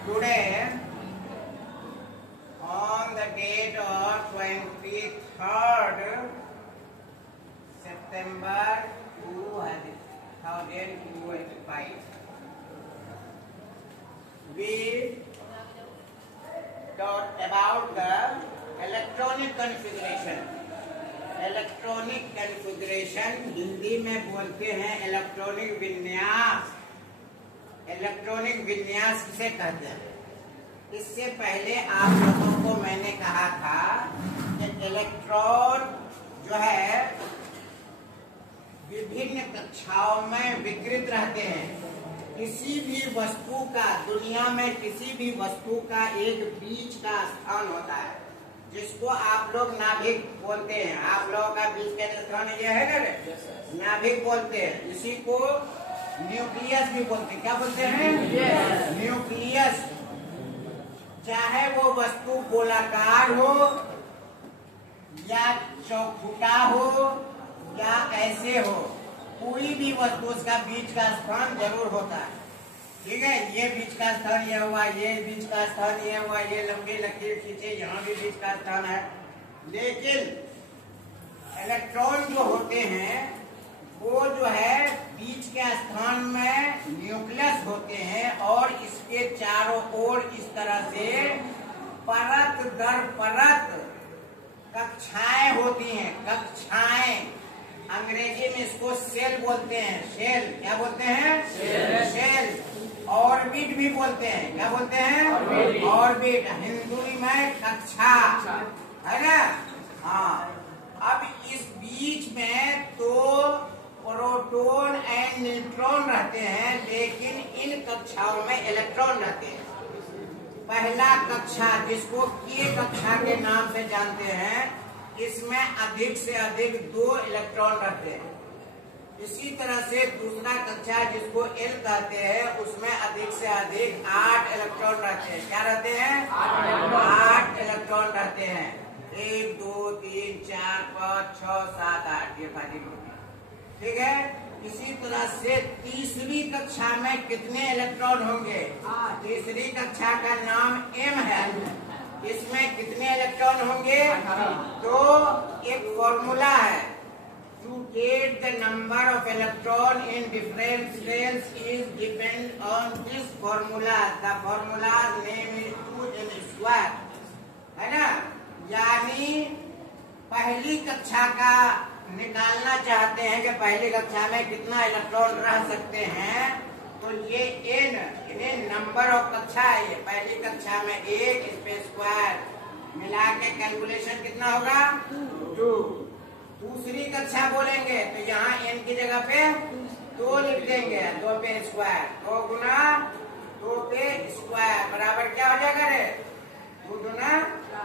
Today, on the date of 23rd September 2025, we talked about the electronic configuration. Electronic configuration Hindi में बोलते हैं electronic विन्यास। Electronic विन्यास किसे कहते हैं? इससे पहले आप लोगों को मैंने कहा था कि इलेक्ट्रॉन जो है विभिन्न कक्षाओं में विकृत रहते हैं। किसी भी वस्तु का, दुनिया में किसी भी वस्तु का एक बीच का स्थान होता है जिसको आप लोग नाभिक बोलते हैं। आप लोगों का बीच का स्थान ये है ना, नाभिक बोलते हैं। इसी को न्यूक्लियस भी बोलते हैं। क्या बोलते हैं? न्यूक्लियस। चाहे वो वस्तु गोलाकार हो या चौखुटा हो या ऐसे हो, कोई भी वस्तु उसका बीच का स्थान जरूर होता है। ठीक है, ये बीच का स्थान ये हुआ, ये बीच का स्थान ये हुआ, ये लंबी लकीर खींचे, यहाँ भी बीच का स्थान है। लेकिन इलेक्ट्रॉन जो होते हैं वो जो है बीच के स्थान में न्यूक्लियस होते हैं और इसके चारों ओर इस तरह से परत दर परत कक्षाएं होती हैं। कक्षाएं, अंग्रेजी में इसको सेल बोलते हैं। सेल, क्या बोलते हैं? सेल। ऑर्बिट भी बोलते हैं। क्या बोलते हैं? ऑर्बिट। हिंदी में कक्षा, है ना? हाँ। अब इस बीच में तो प्रोटॉन एंड न्यूट्रॉन रहते हैं, लेकिन इन कक्षाओं में इलेक्ट्रॉन रहते हैं। पहला कक्षा, जिसको के कक्षा के नाम से जानते हैं, इसमें अधिक से अधिक 2 इलेक्ट्रॉन रहते हैं। इसी तरह से दूसरा कक्षा, जिसको एल कहते हैं, उसमें अधिक से अधिक 8 इलेक्ट्रॉन रहते हैं। क्या रहते हैं? 8 इलेक्ट्रॉन रहते हैं। 1 2 3 4 5 6 7 8, ये फाइल होगी। ठीक है। इसी तरह से तीसरी कक्षा में कितने इलेक्ट्रॉन होंगे? तीसरी कक्षा का नाम एम है। इसमें कितने इलेक्ट्रॉन होंगे? तो एक फॉर्मूला है। To get the number of electron in different cells is depend on this formula. The formula's name is 2m², है ना? यानी पहली कक्षा का निकालना चाहते हैं कि पहली कक्षा में कितना इलेक्ट्रॉन रह सकते हैं, तो ये n, इन्हें नंबर ऑफ कक्षा है। ये पहली कक्षा में 1, इस पे स्क्वायर मिला के कैलकुलेशन कितना होगा? 2। दूसरी कक्षा बोलेंगे तो यहाँ n की जगह पे 2 लिख देंगे। 2 पे स्क्वायर, 2 गुना 2 पे स्क्वायर बराबर क्या हो जाएगा रे? 2 गुना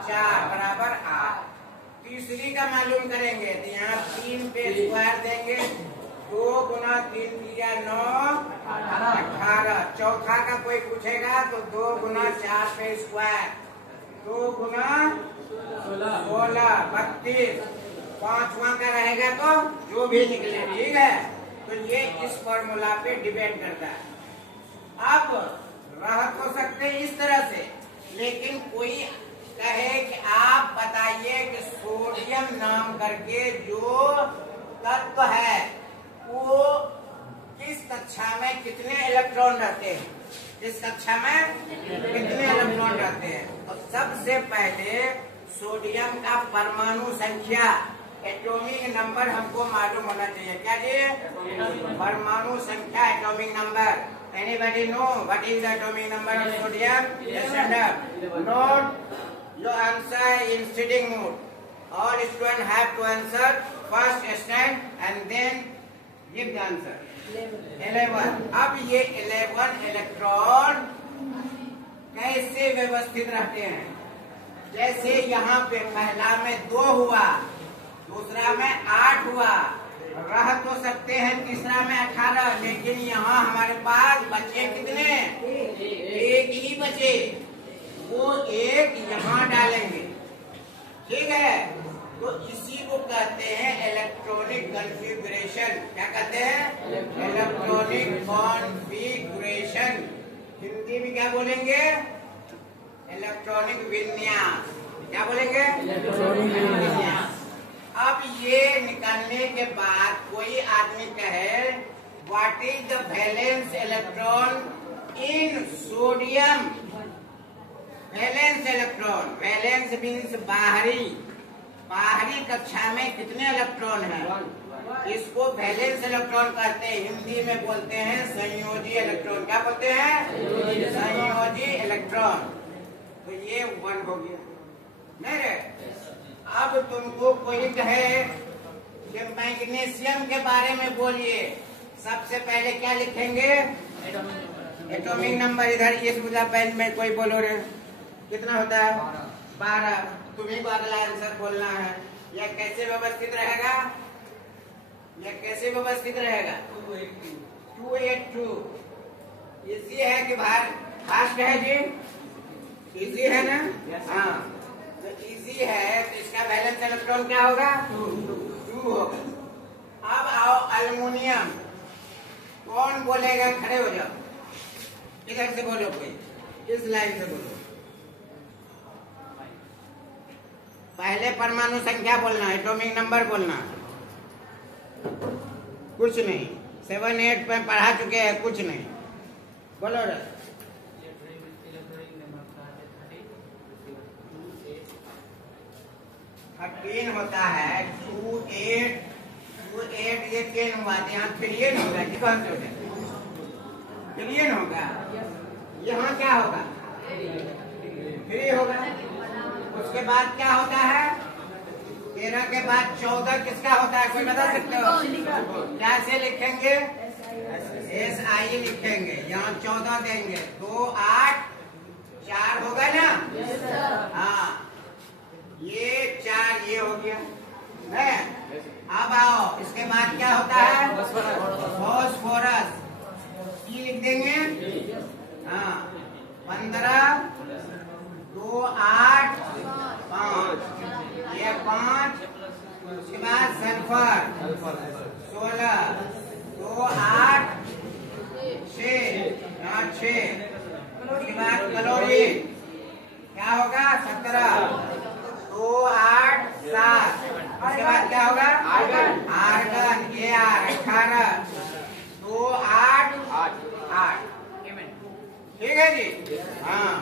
4 बराबर 8। तीसरी का मालूम करेंगे तो यहाँ 3 पे स्क्वायर देंगे। 2 गुना 3 किया 9, 18। चौथा का कोई पूछेगा तो 2 गुना 4 पे स्क्वायर, 2 गुना 16, 32। 5वां का रहेगा तो जो भी निकले। ठीक है, तो ये इस फॉर्मूला पे डिपेंड करता है। अब रह तो सकते इस तरह से, लेकिन कोई कहे कि आप बताइए कि सोडियम नाम करके जो तत्व है वो किस कक्षा में कितने इलेक्ट्रॉन रहते हैं? इस कक्षा में कितने इलेक्ट्रॉन रहते हैं? तो सबसे पहले सोडियम का परमाणु संख्या, एटॉमिक नंबर हमको मालूम होना चाहिए। क्या जी? परमाणु संख्या, atomic number. Anybody know what is the atomic number of sodium? Yes, stand up. Note your answer in sitting mode. All students have to answer. First stand and then give the answer. 11. अब ये 11 electron कैसे व्यवस्थित रहते हैं? जैसे यहाँ पे पहला में 2 हुआ, दूसरा में 8 हुआ, रह तो सकते हैं तीसरा में 18, लेकिन यहाँ हमारे पास बचे कितने? 1 ही बचे। वो 1 यहाँ डालेंगे। ठीक है, तो इसी को कहते हैं इलेक्ट्रॉनिक कॉन्फ़िगरेशन। क्या कहते हैं? Electronic configuration. हिंदी हिंदी में क्या बोलेंगे? इलेक्ट्रॉनिक विन्यास। क्या बोलेंगे? इलेक्ट्रॉनिक विन्यास। अब ये निकालने के बाद कोई आदमी कहे what is the valence electron in sodium? Valence electron, valence means बाहरी, बाहरी कक्षा में कितने इलेक्ट्रॉन हैं? इसको वैलेंस इलेक्ट्रॉन कहते हैं। हिंदी में बोलते हैं संयोजी इलेक्ट्रॉन। क्या बोलते हैं? संयोजी इलेक्ट्रॉन। तो ये 1 हो गया। नहीं रे? अब तुमको कोई कहे कि मैग्नीशियम के बारे में बोलिए, सबसे पहले क्या लिखेंगे? Atomic number. इधर इस पेन में कोई बोलो रे, कितना होता है? 12। तुम्ही को अगला आंसर बोलना है। यह कैसे व्यवस्थित रहेगा? यह कैसे व्यवस्थित रहेगा? 282। इजी है कि बाहर फास्ट है जी? इजी है ना? हाँ, तो इजी है तो इसका वैलेंस इलेक्ट्रॉन क्या होगा? 2 होगा। अब आओ अल्युमिनियम। कौन बोलेगा? खड़े हो जाओ, इधर से बोलो, कोई इस लाइन से बोलो। पहले परमाणु संख्या बोलना, एटॉमिक नंबर बोलना। कुछ नहीं, 7 8 में पढ़ा चुके हैं, कुछ नहीं। बोलो रे। 13 होता है। 2 8 ये 10 हुआ, यहाँ ट्रिलियन होगा। ट्रिलियन होगा। यहाँ क्या होगा? 3 होगा। उसके बाद क्या होता है? 13 के बाद 14 किसका होता है? कोई बता सकते हो? कैसे लिखेंगे? SI लिखेंगे। यहाँ 14 देंगे। 2 8 4 होगा ना? हाँ, ये 4 ये हो गया है। अब आओ, इसके बाद क्या होता है? फॉस्फोरस। ये लिख देंगे। हाँ, 15 2 8 5 ये 5। उसके बाद सल्फर 16 2 8 6 6। उसके बाद क्लोरीन क्या होगा? 17 2 8 7। उसके बाद क्या होगा? Argon AR 18 2 8 8। ठीक है जी? हाँ,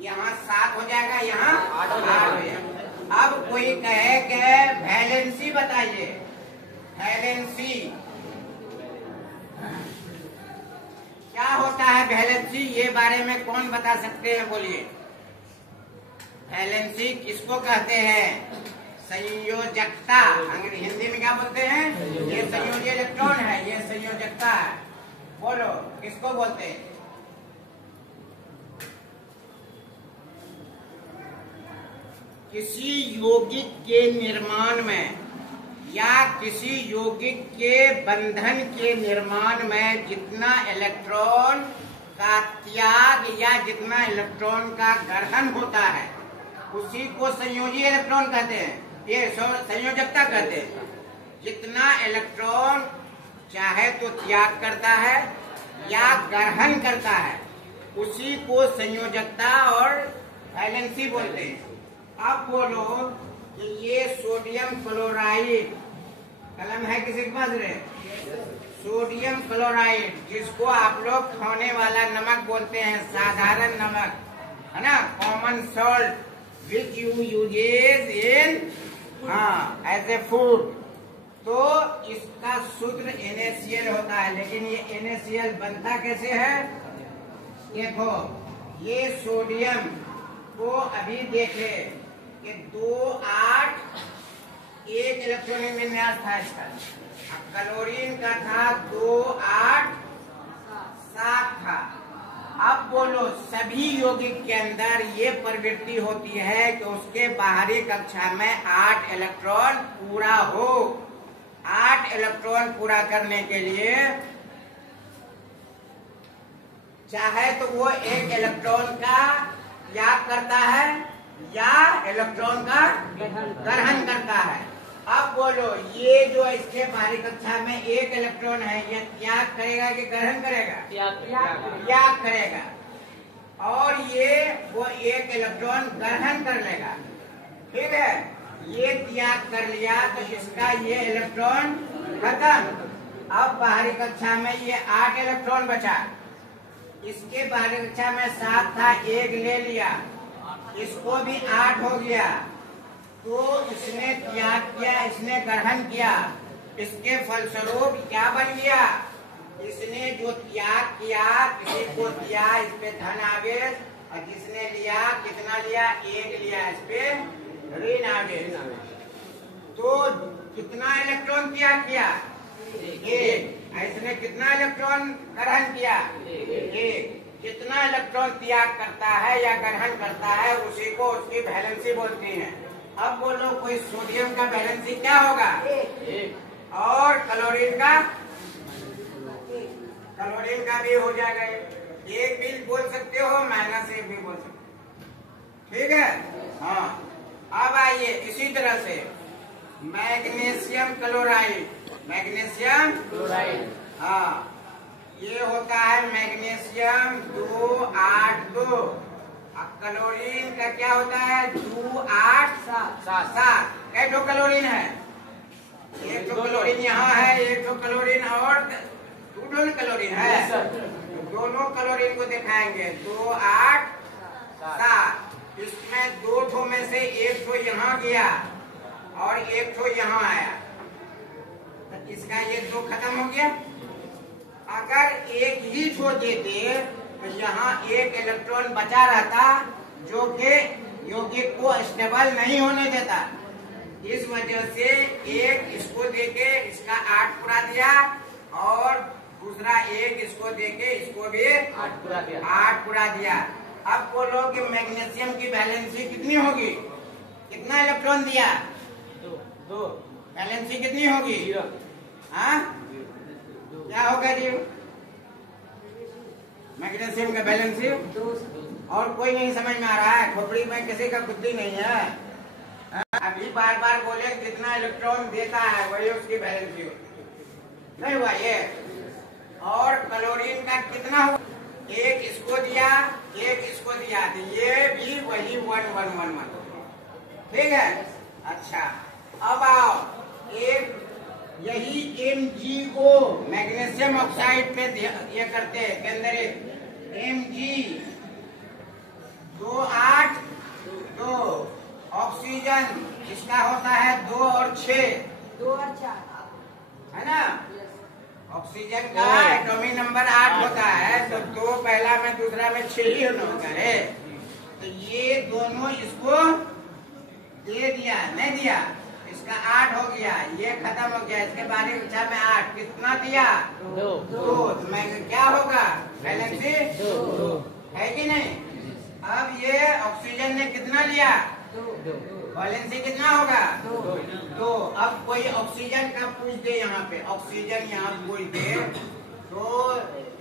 यहाँ 7 हो जाएगा, यहाँ 8 हो जाएगा। अब कोई कहे कि वैलेंसी बताइए। वैलेंसी क्या होता है? वैलेंसी ये बारे में कौन बता सकते हैं? बोलिए। वैलेंसी किसको कहते हैं? संयोजकता। हिंदी में क्या बोलते हैं? ये संयोजी इलेक्ट्रॉन है, ये संयोजकता है। बोलो, किसको बोलते हैं? किसी यौगिक के निर्माण में या किसी यौगिक के बंधन के निर्माण में जितना इलेक्ट्रॉन का त्याग या जितना इलेक्ट्रॉन का ग्रहण होता है, उसी को संयोजी इलेक्ट्रॉन कहते हैं। ये संयोजकता कहते हैं। जितना इलेक्ट्रॉन चाहे तो त्याग करता है या ग्रहण करता है, उसी को संयोजकता और वैलेंसी बोलते हैं। अब बोलो कि ये सोडियम क्लोराइड, कलम है किसी के पास रे? सोडियम क्लोराइड, जिसको आप लोग खाने वाला नमक बोलते हैं, साधारण नमक है ना, common salt which you uses in as a food. तो इसका सूत्र NaCl होता है। लेकिन ये NaCl बनता कैसे है? देखो, ये सोडियम को अभी देखे कि 2 8 एक इलेक्ट्रॉनिक विन्यास था इसका। क्लोरीन का था 2 8 7 था। अब बोलो, सभी यौगिक के अंदर ये प्रवृत्ति होती है कि उसके बाहरी कक्षा में 8 इलेक्ट्रॉन पूरा हो। 8 इलेक्ट्रॉन पूरा करने के लिए चाहे तो वो एक इलेक्ट्रॉन का त्याग करता है या इलेक्ट्रॉन का ग्रहण करता है। अब बोलो, ये जो इसके बाहरी कक्षा में एक इलेक्ट्रॉन है, ये त्याग करेगा कि ग्रहण करेगा? त्याग करेगा। और ये वो एक इलेक्ट्रॉन ग्रहण कर लेगा। ठीक है, ये त्याग कर लिया तो इसका ये इलेक्ट्रॉन खत्म। अब बाहरी कक्षा में ये 8 इलेक्ट्रॉन बचा। इसके बाहरी कक्षा में 7 था, 1 ले लिया, इसको भी 8 हो गया। तो इसने त्याग किया, इसने ग्रहण किया। इसके फलस्वरूप क्या बन गया? इसने जो त्याग किया, किसी को दिया, इस पे धन आवेश, और जिसने लिया कितना लिया? 1 लिया, इस पे ऋण आवेश। तो कितना इलेक्ट्रॉन त्याग किया? 1। इसने कितना इलेक्ट्रॉन ग्रहण किया? 1। कितना इलेक्ट्रॉन त्याग करता है या ग्रहण करता है, उसी को उसकी वैलेंसी बोलते हैं। अब बोलो, कोई सोडियम का वैलेंसी क्या होगा? 1। और क्लोरीन का भी हो जाएगा। 1 भी बोल सकते हो, -1 भी बोल सकते हो। ठीक है, हाँ। अब आइए इसी तरह से मैग्नीशियम क्लोराइड। मैग्नीशियम क्लोराइड, हाँ, ये होता है मैग्नीशियम 282। अब क्लोरीन का क्या होता है? 287। कैसे क्लोरीन है? एक तो क्लोरीन यहाँ है, एक तो क्लोरीन और 2 क्लोरीन है। दोनों क्लोरीन को दिखाएंगे। 287। इसमें 2 ठो में से 1 ठो यहाँ गया और 1 ठो यहाँ आया, तो इसका ये 2 खत्म हो गया। अगर 1 ही ठो देते तो यहाँ 1 इलेक्ट्रॉन बचा रहता, जो कि यौगिक को स्टेबल नहीं होने देता। इस वजह से 1 इसको देके इसका 8 पूरा दिया, और दूसरा 1 इसको देके इसको भी 8 पूरा दिया। अब बोलो कि मैग्नीशियम की वैलेंसी कितनी होगी? कितना इलेक्ट्रॉन दिया? 2। वैलेंसी कितनी होगी? हाँ, क्या होगा जी? मैग्नीशियम का वैलेंसी? और कोई नहीं समझ में आ रहा है? खोपड़ी में किसी का बुद्धि नहीं है। अभी बार बार बोले कितना इलेक्ट्रॉन देता है, वही उसकी वैलेंसी होती। नहीं हुआ ये? और क्लोरीन का कितना हुआ? 1 इसको दिया, 1 इसको दिया, तो ये भी वही 1 1 1 1। ठीक है, अच्छा। अब आओ, एक यही MgO मैग्नीशियम ऑक्साइड पे ये करते हैं केंद्रित। Mg 282। ऑक्सीजन इसका होता है 2 और 6, 2 और 4 है ना? ऑक्सीजन का एटॉमिक नंबर 8 होता है, तो 2 पहला में, दूसरा में 6 ही होता है। तो ये दोनों इसको दे दिया, नहीं दिया, इसका 8 हो गया, ये खत्म हो गया। इसके बारे में 8 कितना दिया? 2। तो मैं क्या होगा? वैलेंसी 2 है कि नहीं? अब ये ऑक्सीजन ने कितना लिया? 2। वैलेंसी कितना होगा? 2। अब कोई ऑक्सीजन का पूछ दे, यहाँ पे ऑक्सीजन यहाँ पूछ दे, तो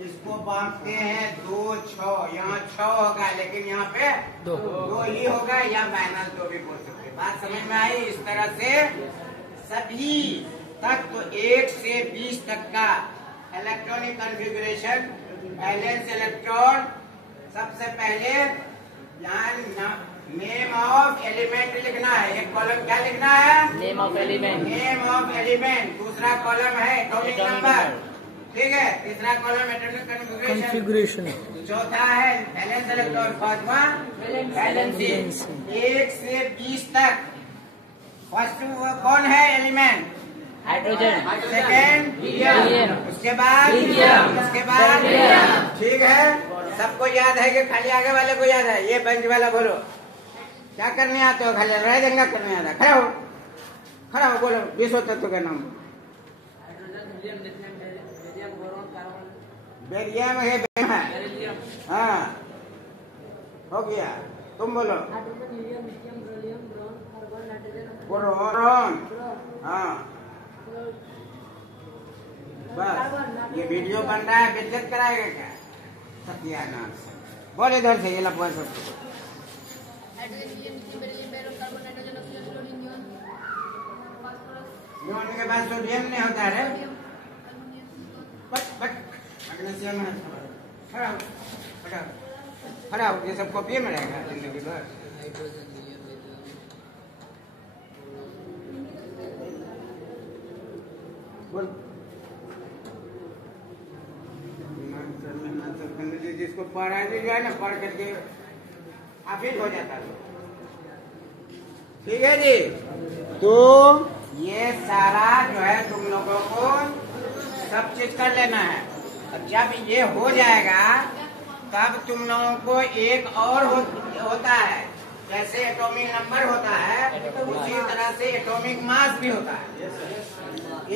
इसको बांटते हैं 2 6। यहाँ 6 होगा, लेकिन यहाँ पे 2 ही होगा, या -2 भी बोल सकते। बात समझ में आई? इस तरह से सभी तत्व 1 से 20 तक का इलेक्ट्रॉनिक कॉन्फ़िगरेशन, बैलेंस इलेक्ट्रॉन। सबसे पहले यहाँ नेम ऑफ एलिमेंट लिखना है। एक कॉलम क्या लिखना है? Name of element. Name of element. दूसरा कॉलम है एटॉमिक नंबर। ठीक है, तीसरा कॉलम एटॉमिक कॉन्फ़िगरेशन। चौथा है बैलेंस इलेक्ट्रॉन, पांचवा वैलेंसी। 1 से 20 तक फर्स्ट कौन है एलिमेंट? हाइड्रोजन। सेकेंड हीलियम, उसके बाद हीलियम, उसके बाद हीलियम। ठीक है, सबको याद है कि खाली आगे वाले को याद है? ये बेंच वाला बोलो, क्या करने आते हो? खाली लड़ाई दंगा करने आता? खड़ा हो, खड़ा हो, बोलो 20 तत्व का नाम। बेरियम है, हाँ, हो गया। तुम बोलो। बोरोन, हाँ, बस। ये वीडियो बन रहा है, बेइज्जत कराएगा क्या? सत्यानाश। बोल इधर से, ये लपवा सब। Hydrogen, helium, lithium, beryllium, boron, carbon, nitrogen, oxygen, fluorine, neon, phosphorus, new होने के बाद सोडियम नहीं होता है। मैग्नीशियम है। खड़ा हो, खड़ा हो, खड़ा हो। ये सब कॉपी में रहेगा जिंदगी भर। बोल। जिसको पढ़ा जाए ना, पढ़ करके हाफिज हो जाता है। ठीक है जी। तो ये सारा जो है तुम लोगों को सब चीज कर लेना है। और जब ये हो जाएगा तब तुम लोगों को एक और होता है, जैसे एटॉमिक नंबर होता है उसी तरह से एटॉमिक मास भी होता है।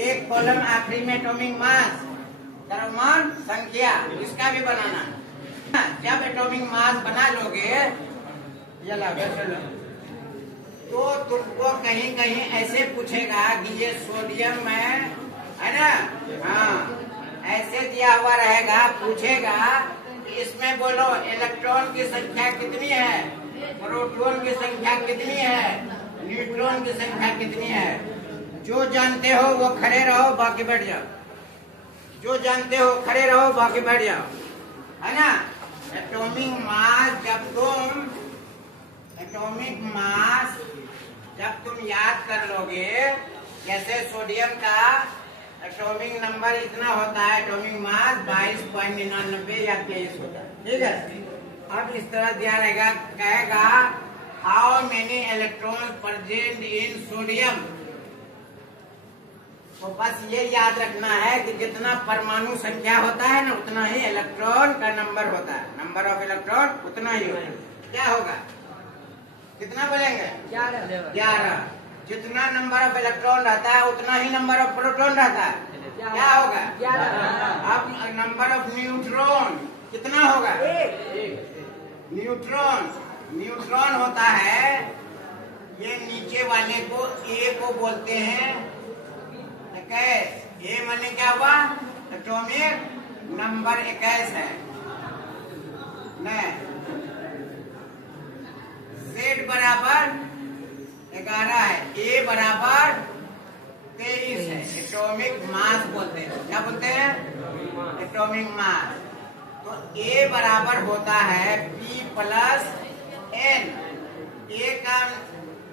एक कॉलम आखिरी में एटॉमिक मास, द्रव्यमान संख्या, इसका भी बनाना। जब एटॉमिक मास बना लोगे तो तुमको कहीं कहीं ऐसे पूछेगा कि ये सोडियम है ना, हाँ ऐसे दिया हुआ रहेगा। पूछेगा कि इसमें बोलो इलेक्ट्रॉन की संख्या कितनी है, प्रोटॉन की संख्या कितनी है, न्यूट्रॉन की संख्या कितनी है। जो जानते हो वो खड़े रहो, बाकी बैठ जाओ। जो जानते हो खड़े रहो, बाकी बैठ जाओ, है ना। एटॉमिक मास जब तुम याद कर लोगे, जैसे सोडियम का एटॉमिक नंबर इतना होता है, एटॉमिक मास 22.99 या 23 होता है। ठीक है। अब इस तरह दिया रहेगा, कहेगा how many electrons present in sodium. तो बस ये याद रखना है कि जितना परमाणु संख्या होता है ना, उतना ही इलेक्ट्रॉन का नंबर होता है। नंबर ऑफ इलेक्ट्रॉन उतना ही होता है। क्या होगा, कितना बोलेंगे? 11। जितना नंबर ऑफ इलेक्ट्रॉन रहता है उतना ही नंबर ऑफ प्रोटॉन रहता है। क्या होगा? 11। अब नंबर ऑफ न्यूट्रॉन कितना होगा? 1। न्यूट्रॉन होता है, ये नीचे वाले को ए को बोलते हैं 21। ए माने क्या हुआ? एटॉमिक नंबर 21 है। Z बराबर 11 है, A बराबर 23 है। एटॉमिक मास बोलते हैं। क्या बोलते हैं? Atomic mass. तो A बराबर होता है P प्लस N। A का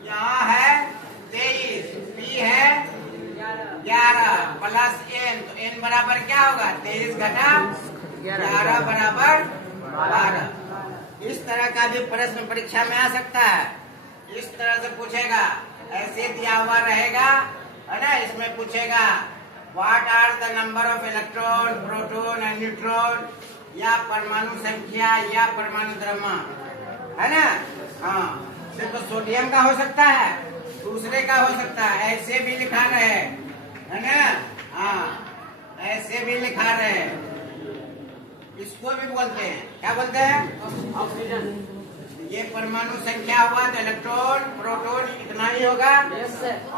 यहाँ है 23, P है 11 प्लस N, तो N बराबर क्या होगा? 23 घटा 11 बराबर 12। इस तरह का भी प्रश्न परीक्षा में आ सकता है। इस तरह से पूछेगा, ऐसे दिया हुआ रहेगा, है ना। इसमें पूछेगा what are the number of electron, proton and neutron, या परमाणु संख्या या परमाणु द्रव्यमान, है ना। हाँ, सिर्फ सोडियम का हो सकता है, दूसरे का हो सकता है। ऐसे भी लिखा रहे, है ना। हाँ, ऐसे भी लिखा रहे। इसको भी बोलते हैं, क्या बोलते हैं? ऑक्सीजन। ये परमाणु संख्या हुआ तो इलेक्ट्रॉन प्रोटॉन इतना ही होगा।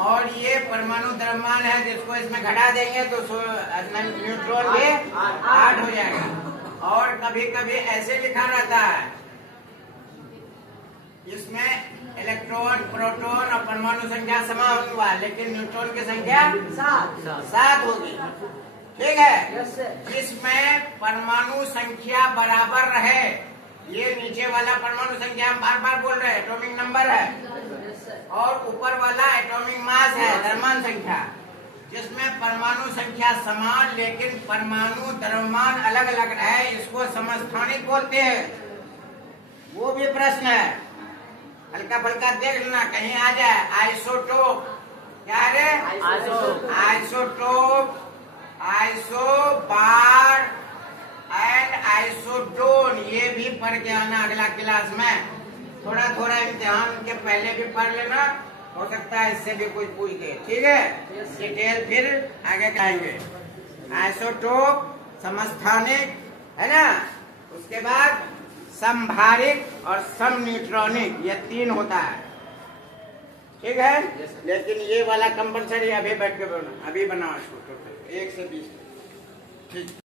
और ये परमाणु द्रव्यमान है, जिसको इसमें घटा देंगे तो न्यूट्रॉन भी 8 हो जाएगा। और कभी कभी ऐसे लिखा रहता है, इसमें इलेक्ट्रॉन प्रोटॉन और परमाणु संख्या समान हुआ, लेकिन न्यूट्रॉन की संख्या 7 होगी। ठीक है। जिसमें परमाणु संख्या बराबर रहे, ये नीचे वाला परमाणु संख्या हम बार बार बोल रहे हैं, एटॉमिक नंबर है, और ऊपर वाला एटॉमिक मास है, द्रव्यमान संख्या। जिसमें परमाणु संख्या समान लेकिन परमाणु द्रव्यमान अलग अलग रहे, इसको समस्थानिक बोलते हैं। वो भी प्रश्न है, हल्का फुल्का देख लेना, कहीं आ जाए। आइसोटोप, क्या है? आइसोटोप, आइसोबार एंड आइसोटोन, ये भी पढ़ के आना अगला क्लास में। थोड़ा थोड़ा इम्तिहान के पहले भी पढ़ लेना, हो सकता है इससे भी कुछ पूछ दे। ठीक है। डिटेल फिर आगे करेंगे। आइसोटोप, समस्थानिक, है ना। उसके बाद समभारिक और समन्यूट्रॉनिक, ये 3 होता है। ठीक है। लेकिन ये वाला कंपलसरी अभी बैठ के बना, अभी बनाओ इसको 1 से 20। ठीक।